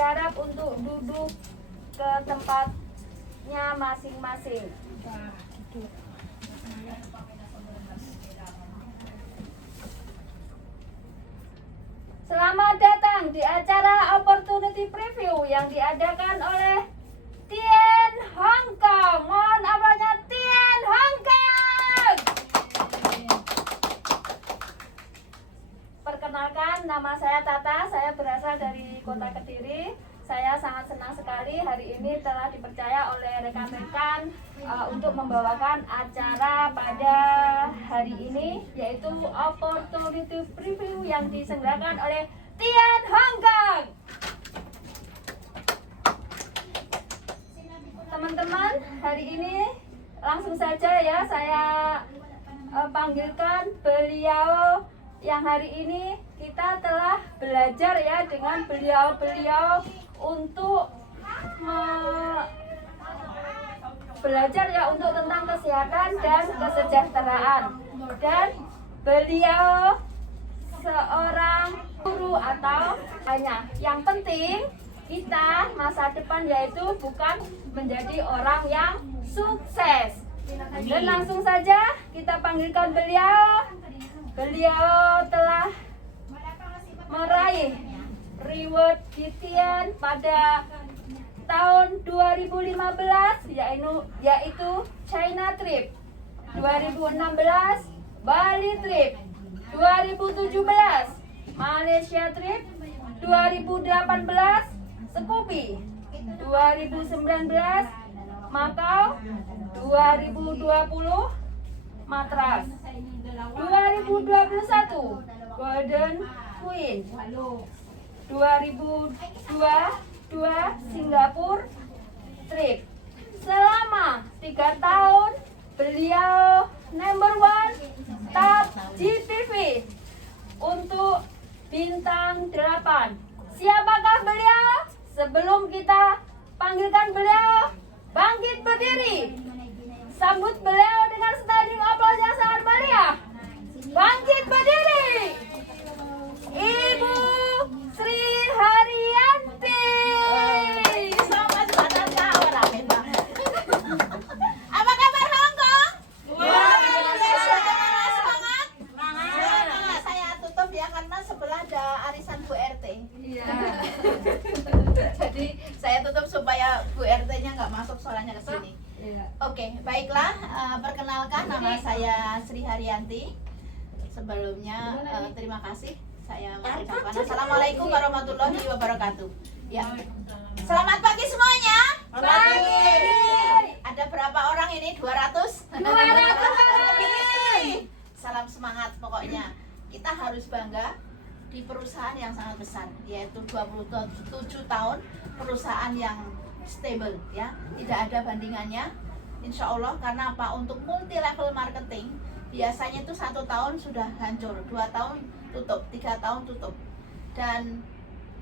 diharap untuk duduk ke tempatnya masing-masing. Selamat datang di acara Opportunity Preview yang diadakan oleh Tien Hong Kong. Mohon aplausnya Tien Hong Kong. Perkenalkan, nama saya Tata, saya berasal dari Kota Kediri. Saya sangat senang sekali hari ini telah dipercaya oleh rekan-rekan untuk membawakan acara pada hari ini, yaitu Opportunity Preview yang diselenggarakan oleh Tien Hong Kong. Teman-teman, hari ini langsung saja ya saya panggilkan beliau yang hari ini kita telah belajar ya dengan beliau-beliau untuk belajar ya untuk tentang kesehatan dan kesejahteraan, dan beliau seorang guru atau hanya yang penting kita masa depan yaitu bukan menjadi orang yang sukses. Dan langsung saja kita panggilkan beliau. Beliau telah meraih reward Gitian pada tahun 2015 yaitu China Trip, 2016 Bali Trip, 2017 Malaysia Trip, 2018 Scoopy, 2019 Macau, 2020 Matras, 2021 Golden Queen, 2022 Singapura Trip. Selama 3 tahun beliau number 1 top GTV untuk bintang 8. Siapakah beliau? Sebelum kita panggilkan beliau, bangkit berdiri. Sambut beliau dengan standing applause yang sangat meriah. Bangkit berdiri. Ibu Sri Haryanti. Apa kabar Hong Kong? Semangat. Semangat. Saya tutup ya karena sebelah ada arisan Bu RT. Iya. Jadi saya tutup supaya Bu RT-nya nggak masuk suaranya ke sini. Iya. Oke, baiklah. Perkenalkan, nama saya Sri Haryanti. Sebelumnya terima kasih saya mengucapkan Assalamualaikum warahmatullahi wabarakatuh. Ya. Selamat pagi semuanya. Pagi. Ada berapa orang ini? 200? 200. Salam semangat pokoknya. Kita harus bangga di perusahaan yang sangat besar, yaitu 27 tahun perusahaan yang stable ya. Tidak ada bandingannya. Insya Allah, karena apa? Untuk multi level marketing biasanya itu 1 tahun sudah hancur, 2 tahun tutup, 3 tahun tutup. Dan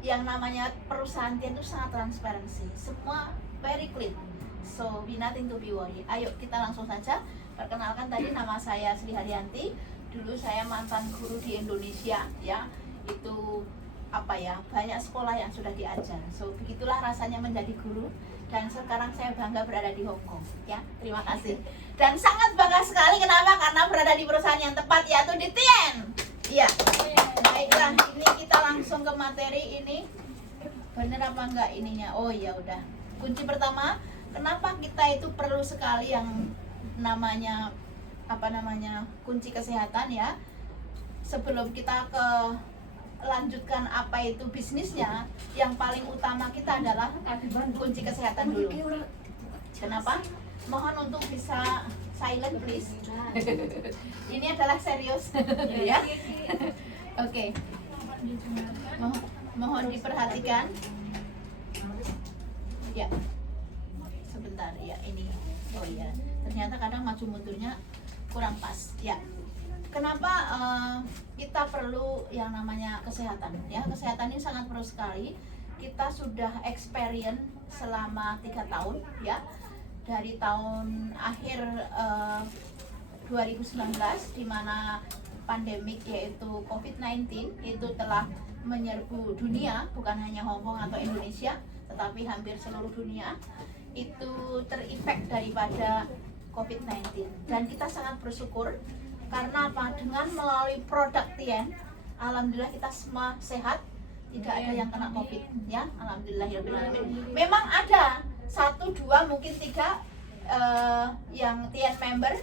yang namanya perusahaan Tien itu sangat transparansi, semua very clean, so we nothing to be worried. Ayo kita langsung saja. Perkenalkan, tadi nama saya Sri Haryanti. Dulu saya mantan guru di Indonesia ya, itu apa ya, banyak sekolah yang sudah diajar. So begitulah rasanya menjadi guru, dan sekarang saya bangga berada di Hong Kong ya. Terima kasih. Dan sangat bangga sekali, kenapa? Karena berada di perusahaan yang tepat, yaitu di Tien. Iya. Baiklah, ini kita langsung ke materi ini. Bener apa enggak ininya? Oh ya udah. Kunci pertama, kenapa kita itu perlu sekali yang namanya kunci kesehatan ya. Sebelum kita lanjutkan apa itu bisnisnya, yang paling utama kita adalah kunci kesehatan dulu. Kenapa? Mohon untuk bisa silent please. Ini adalah serius ya. Oke. Mohon diperhatikan. Ya. Sebentar ya, ini. Oh iya, ternyata kadang maju mundurnya kurang pas. Ya. Kenapa kita perlu yang namanya kesehatan? Ya, kesehatan ini sangat perlu sekali. Kita sudah experience selama 3 tahun ya. Dari tahun akhir 2019 di mana pandemik yaitu COVID-19 itu telah menyerbu dunia, bukan hanya Hong Kong atau Indonesia, tetapi hampir seluruh dunia itu terimpek daripada COVID-19. Dan kita sangat bersyukur karena apa? Dengan melalui produk Tien, alhamdulillah kita semua sehat, tidak ada yang kena COVID, ya. Alhamdulillahirobbilalamin. Memang ada 1, 2, mungkin 3 yang Tien member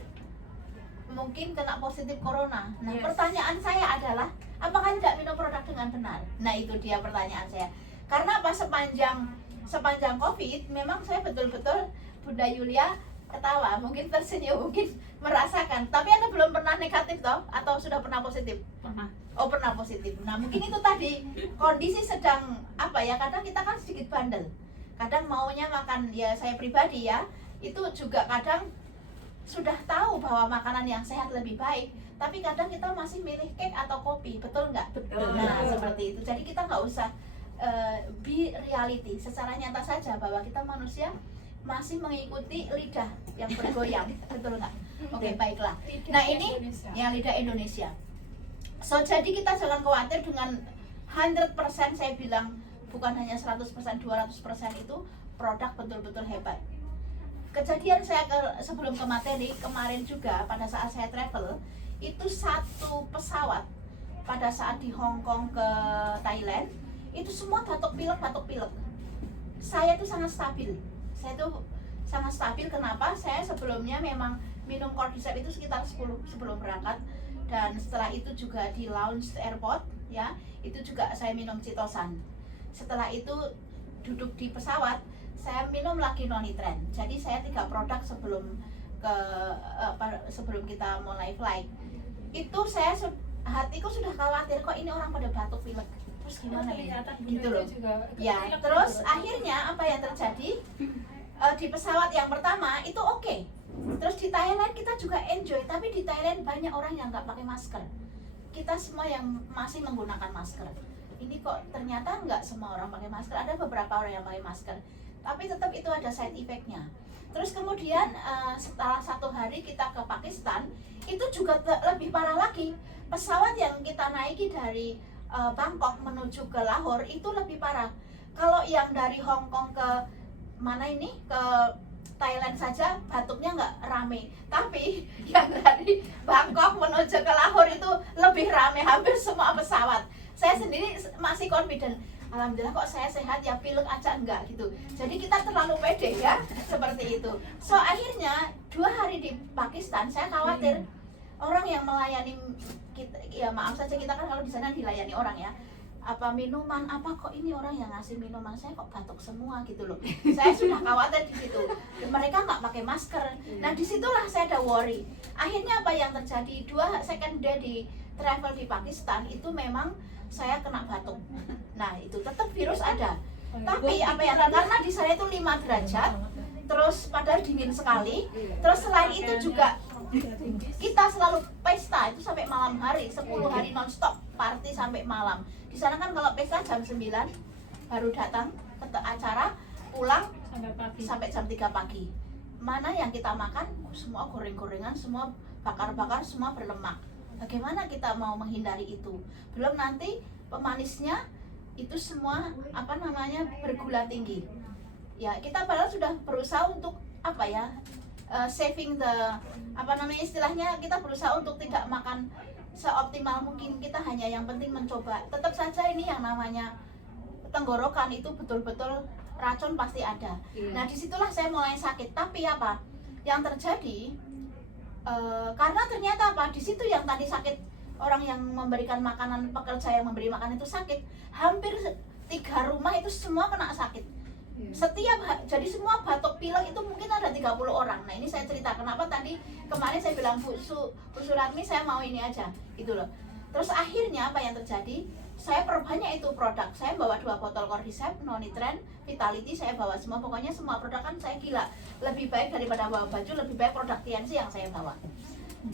mungkin kena positif corona. Nah, pertanyaan saya adalah, apakah tidak minum produk dengan benar? Nah, itu dia pertanyaan saya. Karena apa? Sepanjang COVID, memang saya betul-betul, Bunda Yulia ketawa, mungkin tersenyum, mungkin merasakan. Tapi Anda belum pernah negatif toh? Atau sudah pernah positif? Pernah. Oh, pernah positif. Nah, mungkin itu tadi kondisi sedang apa ya? Kadang kita kan sedikit bandel. Kadang maunya makan, ya saya pribadi ya, itu juga kadang sudah tahu bahwa makanan yang sehat lebih baik, tapi kadang kita masih milih cake atau kopi, betul nggak? Betul. Nah, seperti itu. Jadi kita nggak usah be reality, secara nyata saja bahwa kita manusia masih mengikuti lidah yang bergoyang, betul nggak? Oke, baiklah. Nah, ini yang lidah Indonesia. So, jadi kita jangan khawatir dengan 100%, saya bilang bukan hanya 100%, 200% itu produk betul-betul hebat. Kejadian saya sebelum ke materi, kemarin juga pada saat saya travel, itu satu pesawat pada saat di Hong Kong ke Thailand, itu semua batuk pilek. Saya tuh sangat stabil. Kenapa? Saya sebelumnya memang minum cordyceps itu sekitar 10 sebelum berangkat, dan setelah itu juga di lounge airport ya, itu juga saya minum citosan. Setelah itu duduk di pesawat, saya minum lagi nonitren. Jadi saya 3 produk sebelum kita mulai flight. Itu saya hatiku sudah khawatir, kok ini orang pada batuk pilek. Terus gimana ya? Gitu loh. Ya, terus akhirnya apa yang terjadi? Di pesawat yang pertama itu oke. Terus di Thailand kita juga enjoy, tapi di Thailand banyak orang yang nggak pakai masker. Kita semua yang masih menggunakan masker. Ini kok ternyata nggak semua orang pakai masker. Ada beberapa orang yang pakai masker, tapi tetap itu ada side effect-nya. Terus kemudian setelah 1 hari kita ke Pakistan, itu juga lebih parah lagi. Pesawat yang kita naiki dari Bangkok menuju ke Lahore itu lebih parah. Kalau yang dari Hong Kong ke mana ini, ke Thailand saja batuknya nggak rame, tapi yang dari Bangkok menuju ke Lahore itu lebih rame, hampir semua pesawat. Saya sendiri masih confident, alhamdulillah kok saya sehat ya, pilek aja enggak gitu. Jadi kita terlalu pede ya, seperti itu. So akhirnya 2 hari di Pakistan saya khawatir orang yang melayani kita, ya maaf saja kita kan kalau di sana dilayani orang ya, apa minuman apa, kok ini orang yang ngasih minuman saya kok batuk semua gitu loh. Saya sudah khawatir di situ. Mereka nggak pakai masker. Nah disitulah saya ada worry. Akhirnya apa yang terjadi, 2 second day di travel di Pakistan itu memang saya kena batuk. Nah itu tetap virus ada. Tapi apa yang karena di sana itu 5 derajat, terus padahal dingin sekali. Terus selain itu juga kita selalu pesta itu sampai malam hari, 10 hari nonstop party sampai malam. Di sana kan kalau pesta jam 9 baru datang ke acara, pulang sampai jam 3 pagi. Mana yang kita makan semua goreng-gorengan, semua bakar-bakar, semua berlemak. Bagaimana kita mau menghindari itu? Belum nanti pemanisnya itu semua bergula tinggi. Ya, kita padahal sudah berusaha untuk saving the istilahnya, kita berusaha untuk tidak makan seoptimal mungkin. Kita hanya yang penting mencoba. Tetap saja ini yang namanya tenggorokan itu betul-betul racun pasti ada. Nah disitulah saya mulai sakit. Tapi apa yang terjadi? Karena ternyata di situ yang tadi sakit, orang yang memberikan makanan, pekerja yang memberi makanan itu sakit, hampir 3 rumah itu semua kena sakit. Jadi semua batuk pilek itu mungkin ada 30 orang. Nah ini saya cerita kenapa tadi kemarin saya bilang Bu Suratmi saya mau ini aja gitu loh. Terus akhirnya apa yang terjadi, saya perbanyak itu produk. Saya bawa 2 botol cordyceps, nonitren, vitality, saya bawa semua. Pokoknya semua produk kan saya gila, lebih baik daripada bawa baju, lebih baik produk TNC yang saya bawa.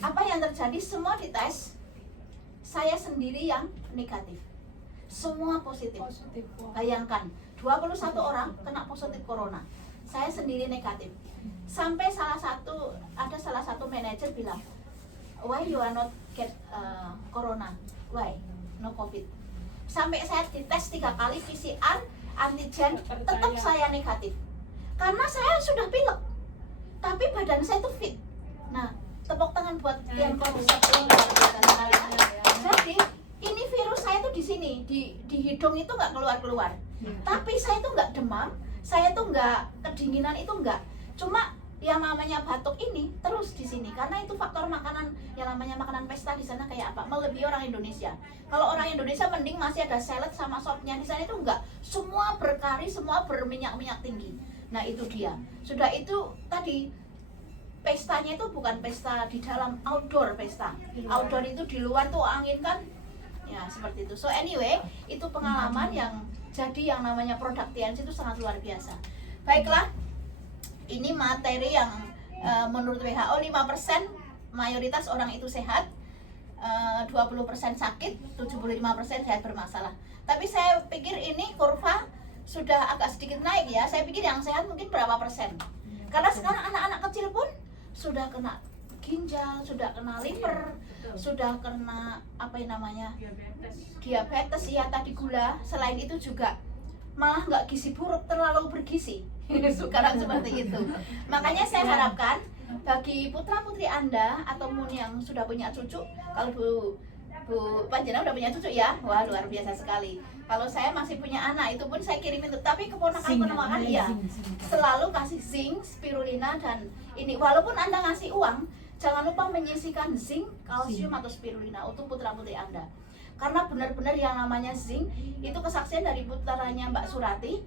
Apa yang terjadi, semua dites, saya sendiri yang negatif, semua positif. Bayangkan 21 orang kena positif corona, saya sendiri negatif. Sampai salah satu manajer bilang, why you are not get corona, why no covid. sampai saya dites 3 kali PCR antigen, tetap saya negatif. Karena saya sudah pilek, tapi badan saya itu fit. Nah, tepuk tangan buat yang kondisi Jadi ini virus saya tuh di sini, di hidung itu nggak keluar. Tapi saya tuh nggak demam, saya tuh nggak kedinginan, itu nggak. Cuma yang namanya batuk ini terus di sini karena itu faktor makanan, yang namanya makanan pesta di sana kayak apa, melebihi orang Indonesia. Kalau orang Indonesia mending masih ada salad sama sopnya, di sana itu enggak, semua berkari, semua berminyak tinggi. Nah itu dia. Sudah itu tadi pestanya itu bukan pesta di dalam, outdoor pesta. Outdoor itu di luar tuh angin kan, ya seperti itu. So anyway, itu pengalaman yang jadi yang namanya produk TNC itu sangat luar biasa. Baiklah, ini materi yang menurut WHO 5% mayoritas orang itu sehat, 20% sakit, 75% sehat bermasalah. Tapi saya pikir ini kurva sudah agak sedikit naik ya. Saya pikir yang sehat mungkin berapa persen. Karena sekarang anak-anak kecil pun sudah kena ginjal, sudah kena liver, sudah kena apa yang namanya diabetes, ya tadi gula. Selain itu juga malah nggak gizi buruk, terlalu bergizi. Sekarang seperti itu. Makanya saya harapkan bagi putra-putri Anda ataupun yang sudah punya cucu, kalau Bu Panjena udah punya cucu ya, wah luar biasa sekali. Kalau saya masih punya anak, itu pun saya kirimin, tapi keponakan ya selalu kasih zinc, spirulina dan ini. Walaupun Anda ngasih uang, jangan lupa menyisihkan zinc, kalsium atau spirulina untuk putra-putri Anda. Karena benar-benar yang namanya zinc itu kesaksian dari putranya Mbak Surati,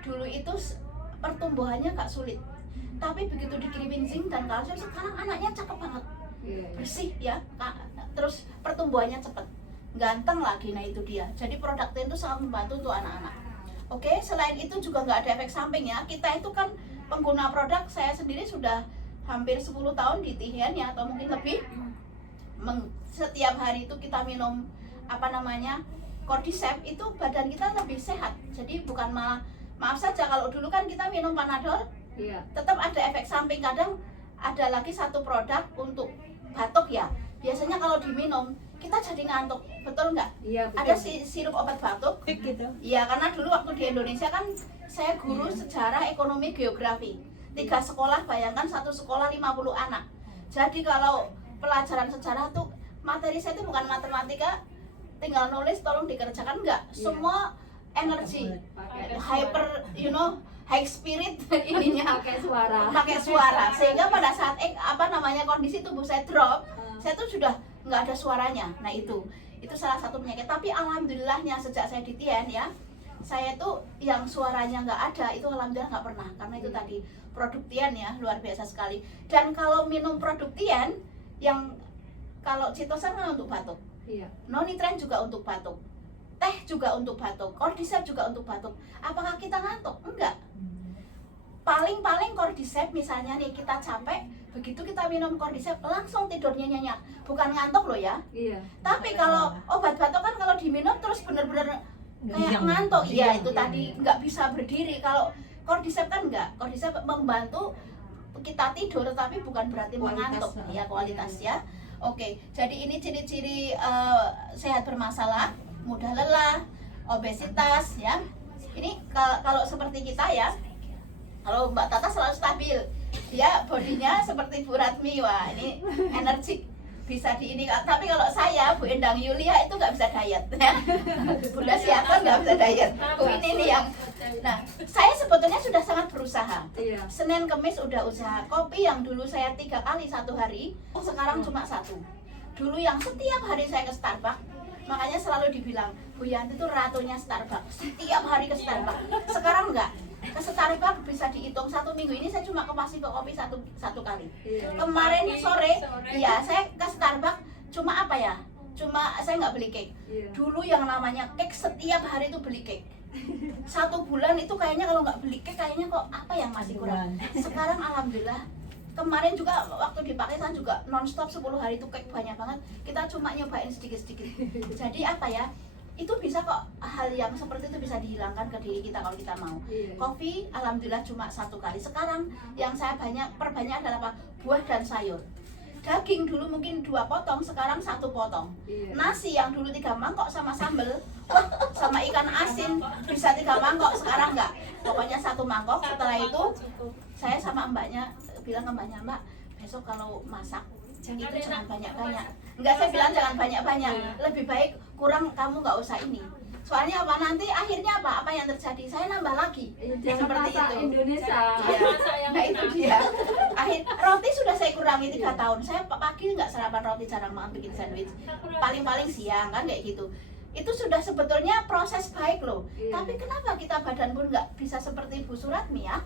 dulu itu pertumbuhannya gak sulit, tapi begitu dikirimin zinc dan kalsium, sekarang anaknya cakep banget, bersih ya, terus pertumbuhannya cepat, ganteng lagi. Nah itu dia. Jadi produk TN itu sangat membantu untuk anak-anak. Oke, selain itu juga nggak ada efek samping ya. Kita itu kan pengguna produk, saya sendiri sudah hampir 10 tahun di TN ya, atau mungkin lebih. Setiap hari itu kita minum apa namanya Cordyceps, itu badan kita lebih sehat. Jadi bukan malah, maaf saja kalau dulu kan kita minum Panadol, tetap ada efek samping. Kadang ada lagi satu produk untuk batuk ya. Biasanya kalau diminum kita jadi ngantuk, betul nggak? Iya, betul. Ada sirup obat batuk. Gitu. Iya, karena dulu waktu di Indonesia kan saya guru sejarah, ekonomi, geografi. 3 sekolah, bayangkan satu sekolah 50 anak. Jadi kalau pelajaran sejarah tuh materi saya itu bukan matematika, tinggal nulis tolong dikerjakan, enggak. Semua energi, hyper, high spirit ininya, pakai suara, sehingga pada saat apa namanya kondisi tubuh saya drop, saya tuh sudah nggak ada suaranya. Nah itu salah satu penyakit. Tapi alhamdulillahnya sejak saya di TN ya, saya tuh yang suaranya nggak ada itu alhamdulillah nggak pernah, karena itu tadi produk TN ya, luar biasa sekali. Dan kalau minum produk TN, yang kalau Citosan kan untuk batuk, Nonitren juga untuk batuk, teh juga untuk batuk, Cordyceps juga untuk batuk. Apakah kita ngantuk? Enggak. Paling Cordyceps misalnya nih, kita capek, begitu kita minum Cordyceps langsung tidurnya nyenyak, bukan ngantuk loh ya. Tapi kalau obat batuk kan kalau diminum terus bener-bener kayak ngantuk. Iya, itu tadi nggak bisa berdiri. Kalau Cordyceps kan enggak. Cordyceps membantu kita tidur, tapi bukan berarti mengantuk ya, kualitas ya. Oke, jadi ini ciri-ciri sehat bermasalah, mudah lelah, obesitas ya. Ini kalau seperti kita ya, kalau Mbak Tata selalu stabil, dia bodinya seperti Bu Ratmi, wah ini energik, bisa di ini. Tapi kalau saya, Bu Endang Yulia itu nggak bisa diet ya. Bunda Siaton nggak bisa diet. Bu ini nih yang, nah saya sebetulnya sudah sangat berusaha. Senin Kemis udah usaha. Kopi yang dulu saya 3 kali 1 hari, sekarang cuma 1. Dulu yang setiap hari saya ke Starbucks, makanya selalu dibilang Bu Yanti itu ratunya Starbucks, setiap hari ke Starbucks. Sekarang enggak, ke Starbucks bisa dihitung 1 minggu ini saya cuma ke kopi satu kali. Kemarin sore, iya saya ke Starbucks cuma apa ya? Cuma saya nggak beli cake. Dulu yang namanya cake setiap hari itu beli cake. 1 bulan itu kayaknya kalau nggak beli cake kayaknya kok apa yang masih kurang. Sekarang alhamdulillah. Kemarin juga waktu di Pakistan juga nonstop 10 hari itu cake banyak banget. Kita cuma nyobain sedikit-sedikit. Jadi apa ya? Itu bisa kok, hal yang seperti itu bisa dihilangkan ke diri kita kalau kita mau. Kopi alhamdulillah cuma 1 kali. Sekarang yang saya perbanyak adalah apa? Buah dan sayur. Daging dulu mungkin 2 potong, sekarang 1 potong. Nasi yang dulu 3 mangkok sama sambel, wah, sama ikan asin bisa 3 mangkok, sekarang enggak. Pokoknya 1 mangkok. Setelah itu saya sama mbaknya bilang ke mbaknya, Mbak, besok kalau masak itu jangan banyak-banyak. Enggak, saya bilang jangan banyak-banyak. Lebih baik kurang, kamu nggak usah ini. Soalnya apa, nanti akhirnya apa yang terjadi, saya nambah lagi. Seperti itu. Indonesia. Iya. Nah itu dia. Roti sudah saya kurangi 3 tahun. Saya pagi nggak sarapan roti, jarang banget bikin sandwich. Paling-paling siang kan kayak gitu. Itu sudah sebetulnya proses baik loh. Tapi kenapa kita badan pun nggak bisa seperti Bu Suratmi ya?